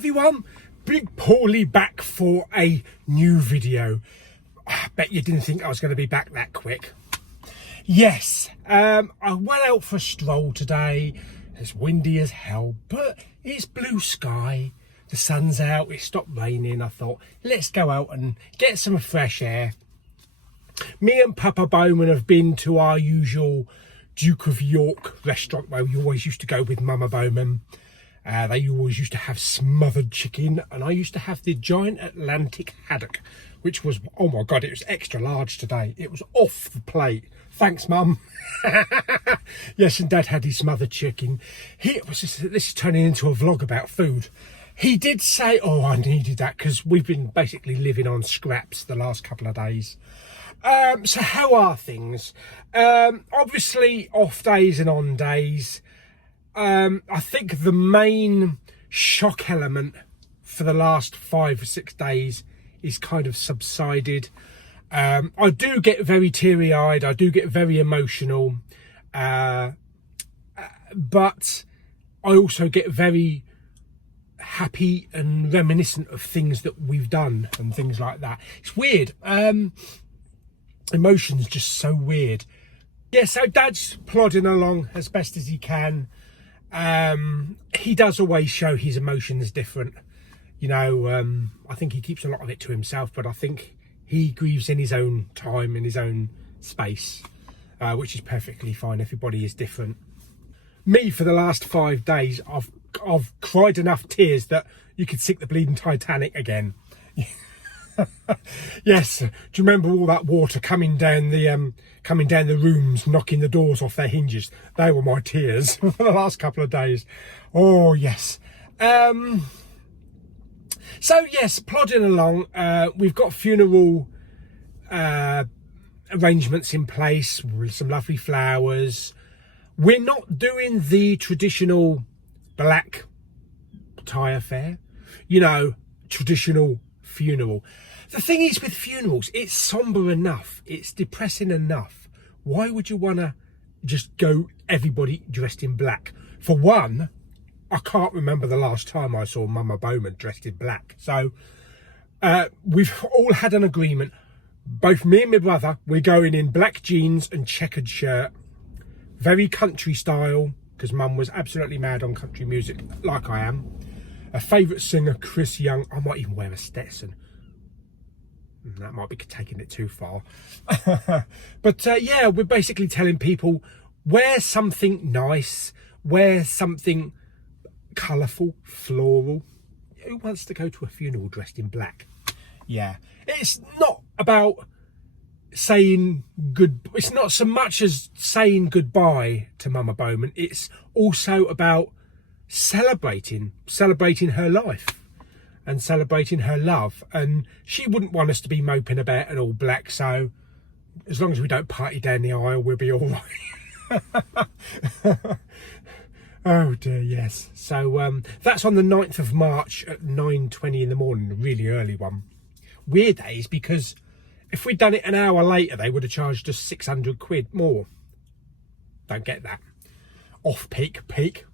everyone, Big Pauly back for a new video. I bet you didn't think I was going to be back that quick. Yes, I went out for a stroll today. It's windy as hell, but it's blue sky. The sun's out, it stopped raining. I thought, let's go out and get some fresh air. Me and Papa Bowman have been to our usual Duke of York restaurant where we always used to go with Mama Bowman. They always used to have smothered chicken, and I used to have the giant Atlantic haddock, which was, oh my God, it was extra large today. It was off the plate. Thanks, Mum. Yes, and Dad had his smothered chicken. This is turning into a vlog about food. He did say, oh, I needed that because we've been basically living on scraps the last couple of days. So how are things? Obviously off days and on days. I think the main shock element for the last 5 or 6 days is kind of subsided. I do get very teary-eyed. I do get very emotional. But I also get very happy and reminiscent of things that we've done and things like that. It's weird. Emotions just so weird. Yeah, so Dad's plodding along as best as he can. He does always show his emotions different. You know, I think he keeps a lot of it to himself, but I think he grieves in his own time, in his own space, which is perfectly fine. Everybody is different. Me, for the last 5 days, I've cried enough tears that you could sink the bleeding Titanic again. Yes, do you remember all that water coming down the rooms, knocking the doors off their hinges? They were my tears for the last couple of days. Oh yes. So yes, plodding along. We've got funeral arrangements in place with some lovely flowers. We're not doing the traditional black tie affair, you know, traditional funeral. The thing is with funerals, it's somber enough, it's depressing enough. Why would you want to just go everybody dressed in black? For one, I can't remember the last time I saw Mama Bowman dressed in black. So we've all had an agreement. Both me and my brother, we're going in black jeans and checkered shirt. Very country style, because Mum was absolutely mad on country music, like I am. A favourite singer, Chris Young. I might even wear a Stetson. That might be taking it too far. But yeah, we're basically telling people, wear something nice, wear something colourful, floral. Who wants to go to a funeral dressed in black? Yeah, it's not about saying good. It's not so much as saying goodbye to Mama Bowman. It's also about celebrating her life and celebrating her love. And she wouldn't want us to be moping about in all black, so as long as we don't party down the aisle, we'll be all right. Oh dear, yes. So that's on the 9th of March at 9:20 in the morning, a really early one. Weird days, because if we'd done it an hour later, they would have charged us 600 quid more. Don't get that. Off peak,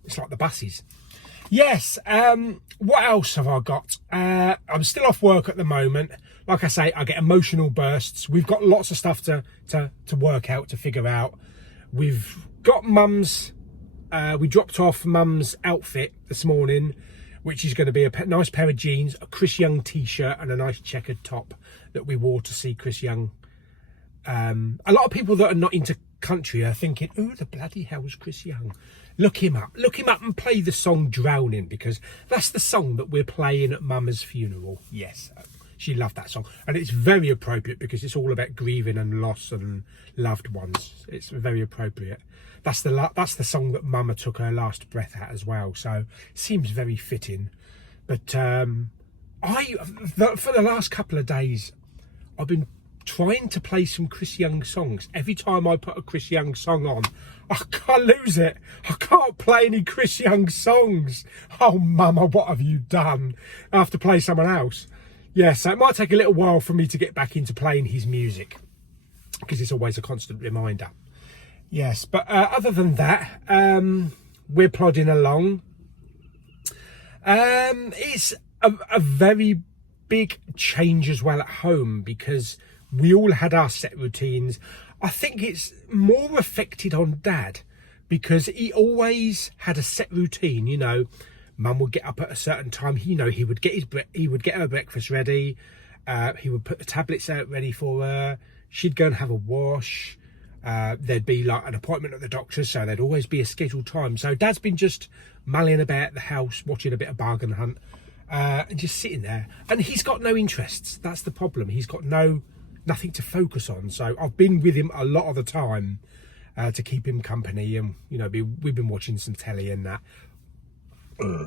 it's like the buses. Yes, what else have I got? I'm still off work at the moment. Like I say, I get emotional bursts. We've got lots of stuff to work out, to figure out. We've got Mum's, we dropped off Mum's outfit this morning, which is going to be a nice pair of jeans, a Chris Young t-shirt and a nice checkered top that we wore to see Chris Young. A lot of people that are not into country are thinking, who the bloody hell's Chris Young? Look him up and play the song Drowning, because that's the song that we're playing at Mama's funeral. Yes, she loved that song, and it's very appropriate because it's all about grieving and loss and loved ones. It's very appropriate. That's the song that Mama took her last breath at as well, so it seems very fitting. But for the last couple of days, I've been trying to play some Chris Young songs. Every time I put a Chris Young song on, I can't lose it. I can't play any Chris Young songs. Oh, Mama, what have you done? I have to play someone else. Yeah, so it might take a little while for me to get back into playing his music, because it's always a constant reminder. Yes, but other than that, we're plodding along. It's a very big change as well at home, because we all had our set routines. I think it's more affected on Dad, because he always had a set routine. You know, Mum would get up at a certain time. You know, he would get her breakfast ready. He would put the tablets out ready for her. She'd go and have a wash. There'd be like an appointment at the doctor's, so there'd always be a scheduled time. So Dad's been just mulling about the house, watching a bit of Bargain Hunt, and just sitting there. And he's got no interests. That's the problem. He's got nothing to focus on. So I've been with him a lot of the time to keep him company, and you know, we've been watching some telly and that.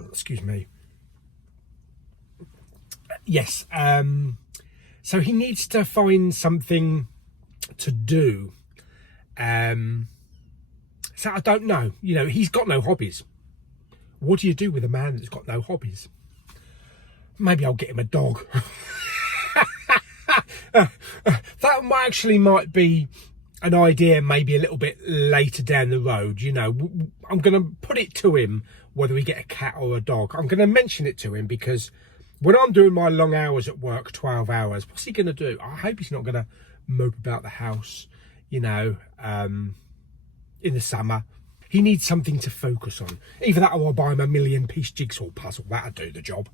Excuse me. Yes. So he needs to find something to do. So I don't know. You know, he's got no hobbies. What do you do with a man that's got no hobbies? Maybe I'll get him a dog. That might be an idea, maybe a little bit later down the road. You know, I'm going to put it to him whether we get a cat or a dog. I'm going to mention it to him, because when I'm doing my long hours at work, 12 hours, what's he going to do? I hope he's not going to mope about the house, you know, in the summer. He needs something to focus on. Either that or I'll buy him a 1,000,000-piece jigsaw puzzle. That'll do the job.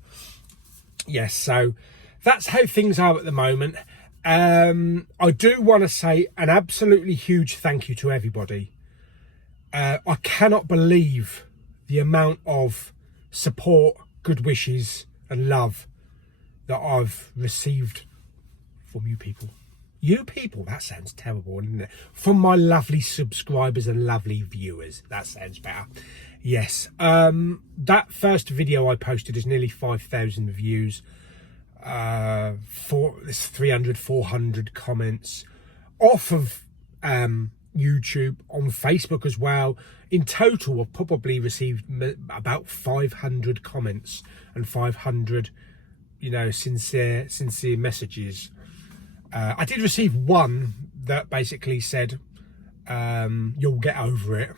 Yes, so that's how things are at the moment. I do want to say an absolutely huge thank you to everybody. I cannot believe the amount of support, good wishes and love that I've received from you people. You people, that sounds terrible, doesn't it? From my lovely subscribers and lovely viewers. That sounds better. Yes. That first video I posted is nearly 5,000 views. There's 300, 400 comments off of YouTube, on Facebook as well. In total, I've probably received about 500 comments and 500, you know, sincere messages. I did receive one that basically said, you'll get over it.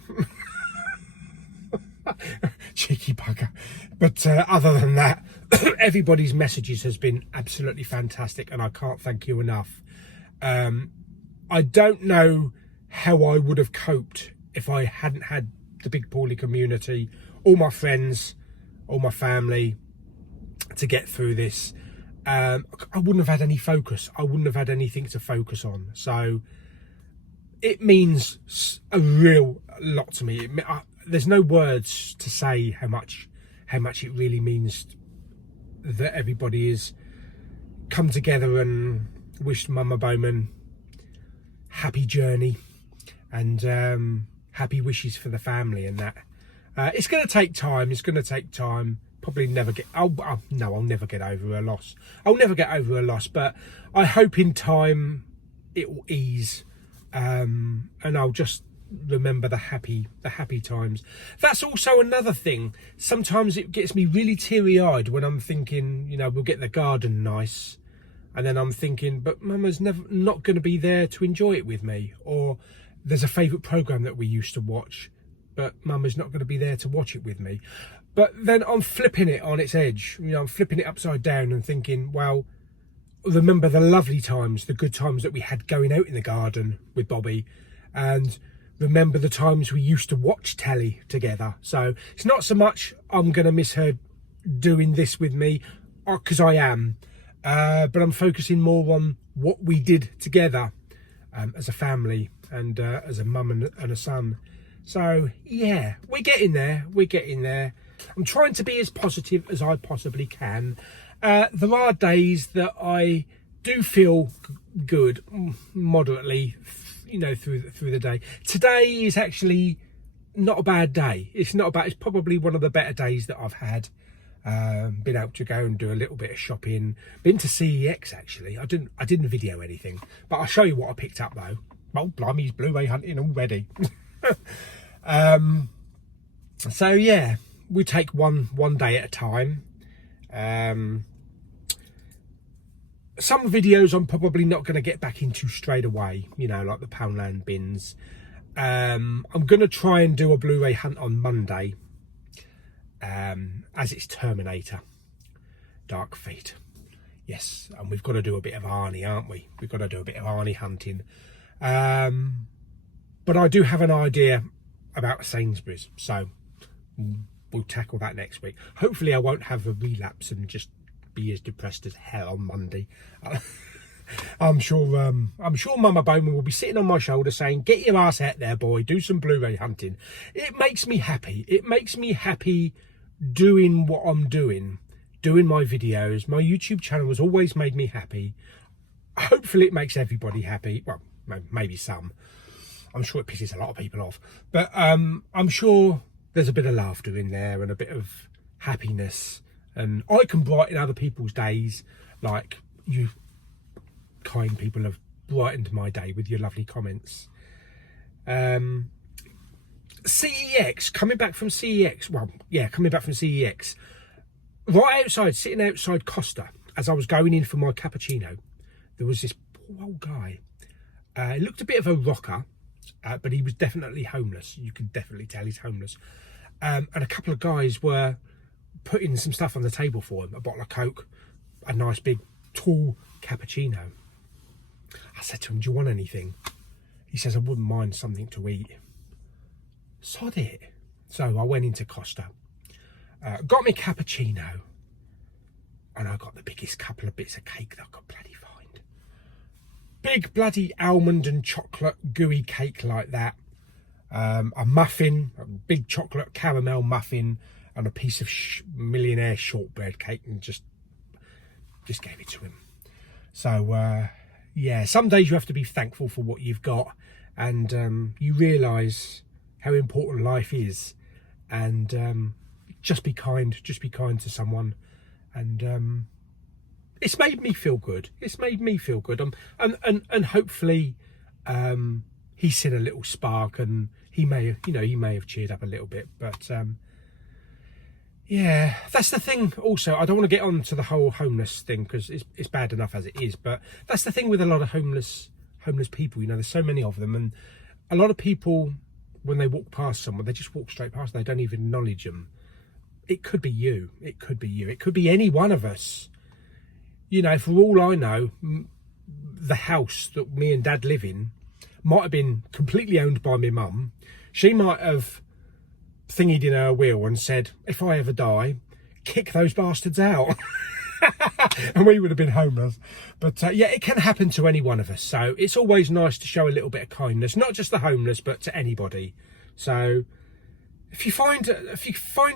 Cheeky bugger. But other than that, everybody's messages has been absolutely fantastic, and I can't thank you enough. I don't know how I would have coped if I hadn't had the big Pauly community, all my friends, all my family to get through this. I wouldn't have had any focus. I wouldn't have had anything to focus on. So it means a real lot to me. There's no words to say how much it really means that everybody has come together and wished Mama Bowman happy journey and happy wishes for the family and that. It's going to take time. It's going to take time. Probably never get. I'll never get over a loss. I'll never get over a loss. But I hope in time it will ease, and I'll just remember the happy times. That's also another thing. Sometimes it gets me really teary-eyed when I'm thinking, you know, we'll get the garden nice, and then I'm thinking, but Mama's not going to be there to enjoy it with me. Or there's a favourite programme that we used to watch, but Mama's not going to be there to watch it with me. But then I'm flipping it on its edge. You know, I'm flipping it upside down and thinking, well, remember the lovely times, the good times that we had going out in the garden with Bobby, and remember the times we used to watch telly together. So it's not so much I'm going to miss her doing this with me, because I am, but I'm focusing more on what we did together as a family and as a mum and a son. So yeah, we're getting there. I'm trying to be as positive as I possibly can. There are days that I do feel good, moderately, you know, through the day. Today is actually not a bad day. It's probably one of the better days that I've had. Been able to go and do a little bit of shopping. Been to CEX actually. I didn't video anything, but I'll show you what I picked up though. Oh blimey, he's Blu-ray hunting already. So yeah, we take one day at a time. Some videos I'm probably not going to get back into straight away, you know, like the Poundland bins. I'm going to try and do a Blu-ray hunt on Monday. as it's Terminator, Dark Fate. Yes, and we've got to do a bit of Arnie, aren't we? We've got to do a bit of Arnie hunting. But I do have an idea about Sainsbury's, so we'll tackle that next week. Hopefully I won't have a relapse and just be as depressed as hell on Monday. I'm sure Mama Bowman will be sitting on my shoulder saying, get your ass out there, boy, do some Blu-ray hunting. It makes me happy. It makes me happy doing what I'm doing my videos. My YouTube channel has always made me happy. Hopefully it makes everybody happy. Well, maybe some. I'm sure it pisses a lot of people off. But I'm sure there's a bit of laughter in there and a bit of happiness. And I can brighten other people's days like you kind people have brightened my day with your lovely comments. CEX, coming back from CEX. Well, yeah, coming back from CEX. Right outside, sitting outside Costa, as I was going in for my cappuccino, there was this poor old guy. He looked a bit of a rocker, but he was definitely homeless. You could definitely tell he's homeless. And a couple of guys were putting some stuff on the table for him, a bottle of Coke, a nice big tall cappuccino. I said to him, do you want anything? He says, I wouldn't mind something to eat. Sod it. So I went into Costa, got me cappuccino, and I got the biggest couple of bits of cake that I could bloody find. Big bloody almond and chocolate gooey cake like that. A muffin, a big chocolate caramel muffin, and a piece of millionaire shortbread cake, and just gave it to him. So yeah, some days you have to be thankful for what you've got, and you realise how important life is, and just be kind to someone. And it's made me feel good. And hopefully he's seen a little spark, and he may have cheered up a little bit. But yeah, that's the thing. Also, I don't want to get on to the whole homeless thing because it's bad enough as it is. But that's the thing with a lot of homeless people. There's so many of them, and a lot of people, when they walk past someone, they just walk straight past. They don't even acknowledge them. It could be you. It could be any one of us. For all I know, the house that me and Dad live in might have been completely owned by my mum. She might have thingied in her will and said, if I ever die, kick those bastards out. And we would have been homeless. But yeah, it can happen to any one of us. So it's always nice to show a little bit of kindness, not just the homeless, but to anybody. So if you find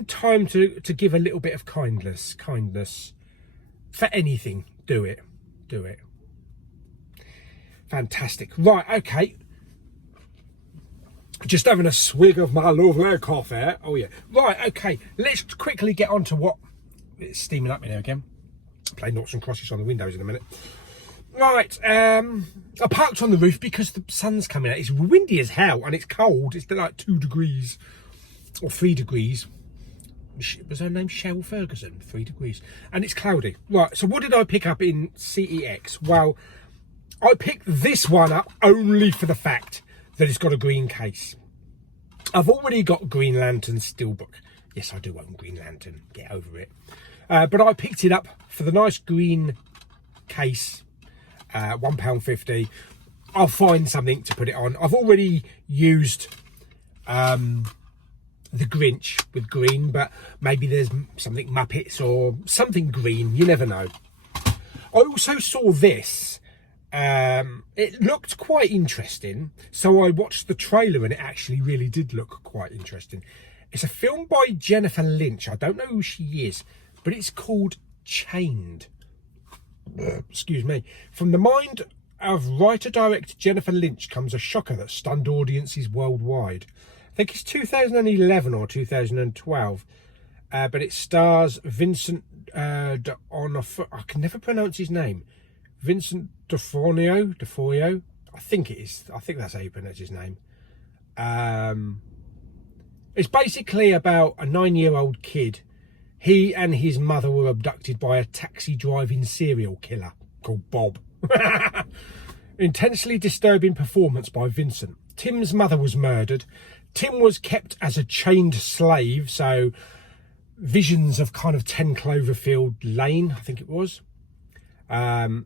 time to give a little bit of kindness for anything, do it. Fantastic. Right, okay. Just having a swig of my lovely coffee. Oh yeah. Right, okay. Let's quickly get on to what it's steaming up in here again. Play noughts and crosses on the windows in a minute. Right, I parked on the roof because the sun's coming out. It's windy as hell and it's cold. It's like 2 degrees or 3 degrees. Was her name Shell Ferguson? 3 degrees. And it's cloudy. Right, so what did I pick up in CEX? Well, I picked this one up only for the fact that it's got a green case. I've already got Green Lantern Steelbook. Yes, I do own Green Lantern. Get over it. But I picked it up for the nice green case, £1.50. I'll find something to put it on. I've already used the Grinch with green, but maybe there's something Muppets or something green. You never know. I also saw this. It looked quite interesting, so I watched the trailer and it actually really did look quite interesting. It's a film by Jennifer Lynch. I don't know who she is, but it's called Chained. Excuse me. From the mind of writer-director Jennifer Lynch comes a shocker that stunned audiences worldwide. I think it's 2011 or 2012, but it stars Vincent I can never pronounce his name. Vincent D'Onofrio. I think it is. I think that's how you pronounce his name. It's basically about a 9-year-old kid. He and his mother were abducted by a taxi driving serial killer called Bob. Intensely disturbing performance by Vincent. Tim's mother was murdered. Tim was kept as a chained slave, so visions of kind of 10 Cloverfield Lane, I think it was.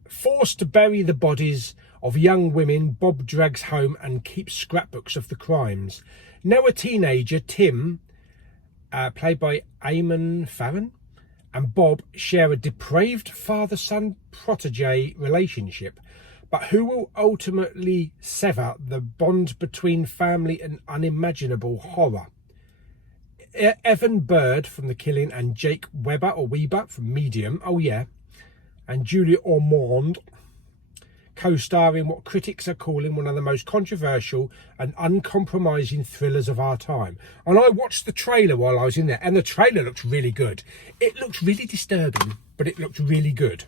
Forced to bury the bodies of young women, Bob drags home and keeps scrapbooks of the crimes. Now a teenager, Tim, played by Eamon Farron, and Bob share a depraved father-son protege relationship, but who will ultimately sever the bond between family and unimaginable horror. Evan Bird from The Killing and Jake Weber from Medium, oh yeah, and Julie Ormond co-star in what critics are calling one of the most controversial and uncompromising thrillers of our time. And I watched the trailer while I was in there, and the trailer looked really good. It looked really disturbing, but it looked really good.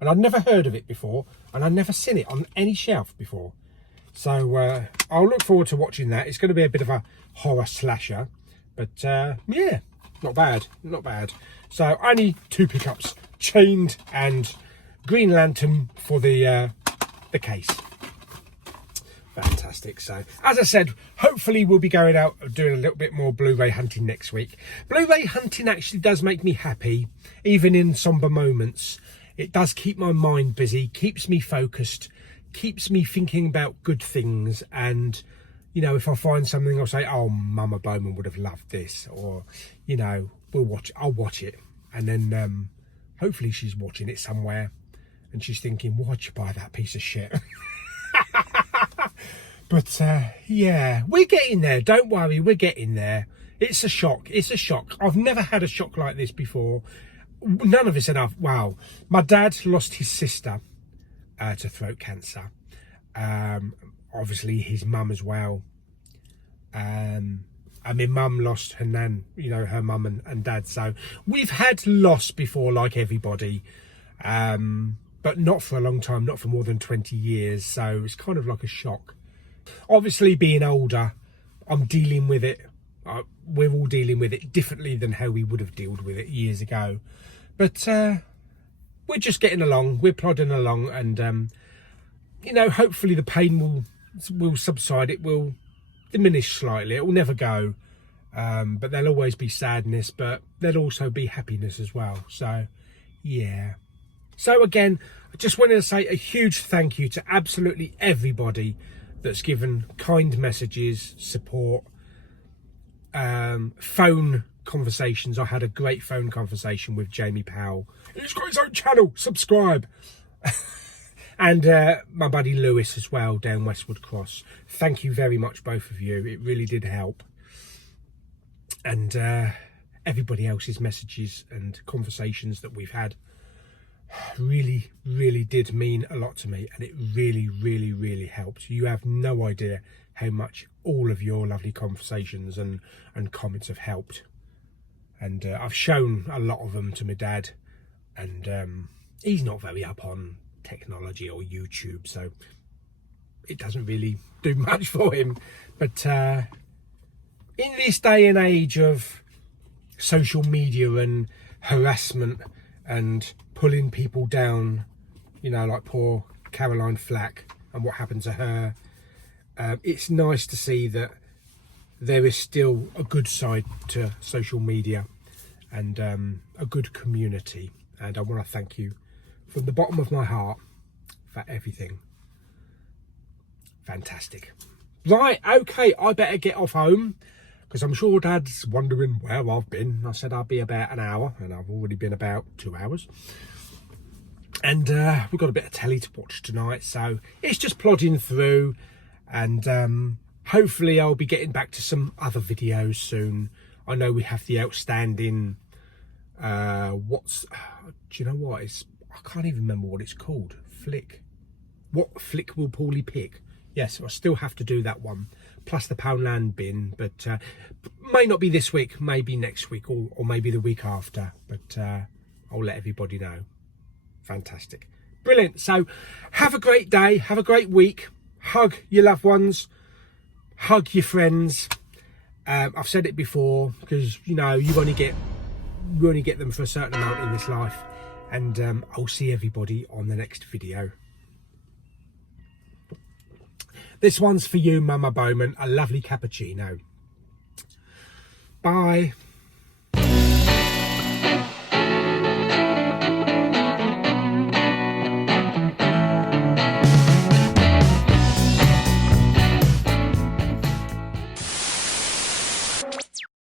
And I'd never heard of it before, and I'd never seen it on any shelf before. So I'll look forward to watching that. It's going to be a bit of a horror slasher, but yeah, not bad, not bad. So only 2 pickups, Chained and Green Lantern for the case. Fantastic. So as I said, hopefully we'll be going out doing a little bit more Blu-ray hunting next week. Blu-ray hunting actually does make me happy, even in somber moments. It does keep my mind busy, keeps me focused, keeps me thinking about good things. And you know, if I find something, I'll say, oh, Mama Bowman would have loved this, or you know, I'll watch it, and then hopefully she's watching it somewhere and she's thinking, why'd you buy that piece of shit? But yeah, we're getting there. Don't worry, we're getting there. It's a shock. It's a shock. I've never had a shock like this before. None of us enough. Wow. My dad lost his sister to throat cancer. Obviously his mum as well. And my mum lost her nan, you know, her mum and dad. So we've had loss before, like everybody, but not for a long time, not for more than 20 years. So it's kind of like a shock. Obviously, being older, I'm dealing with it. We're all dealing with it differently than how we would have dealt with it years ago. But we're just getting along. We're plodding along, and you know, hopefully the pain will subside. It will diminish slightly. It will never go, but there'll always be sadness, but there'll also be happiness as well. So yeah. So again, I just wanted to say a huge thank you to absolutely everybody that's given kind messages, support, phone conversations. I had a great phone conversation with Jamie Powell. He's got his own channel, subscribe. And my buddy Lewis as well, down Westwood Cross. Thank you very much, both of you. It really did help. And everybody else's messages and conversations that we've had really, really did mean a lot to me. And it really, really, really helped. You have no idea how much all of your lovely conversations and comments have helped. And I've shown a lot of them to my dad. And he's not very up on technology or YouTube, so it doesn't really do much for him. But in this day and age of social media and harassment and pulling people down, you know, like poor Caroline Flack and what happened to her, it's nice to see that there is still a good side to social media and a good community. And I want to thank you from the bottom of my heart for everything. Fantastic. Right, okay, I better get off home because I'm sure Dad's wondering where I've been. I said I'd be about an hour, and I've already been about 2 hours. And we've got a bit of telly to watch tonight, so it's just plodding through. And hopefully I'll be getting back to some other videos soon. I know we have the outstanding do you know what, I can't even remember what it's called. What flick will Pauly pick? Yes, I still have to do that one, plus the Poundland bin, but may not be this week, maybe next week, or maybe the week after, but I'll let everybody know. Fantastic, brilliant. So have a great day, have a great week, hug your loved ones, hug your friends. I've said it before, because you know, you only get them for a certain amount in this life. And I'll see everybody on the next video. This one's for you, Mama Bowman, a lovely cappuccino. Bye.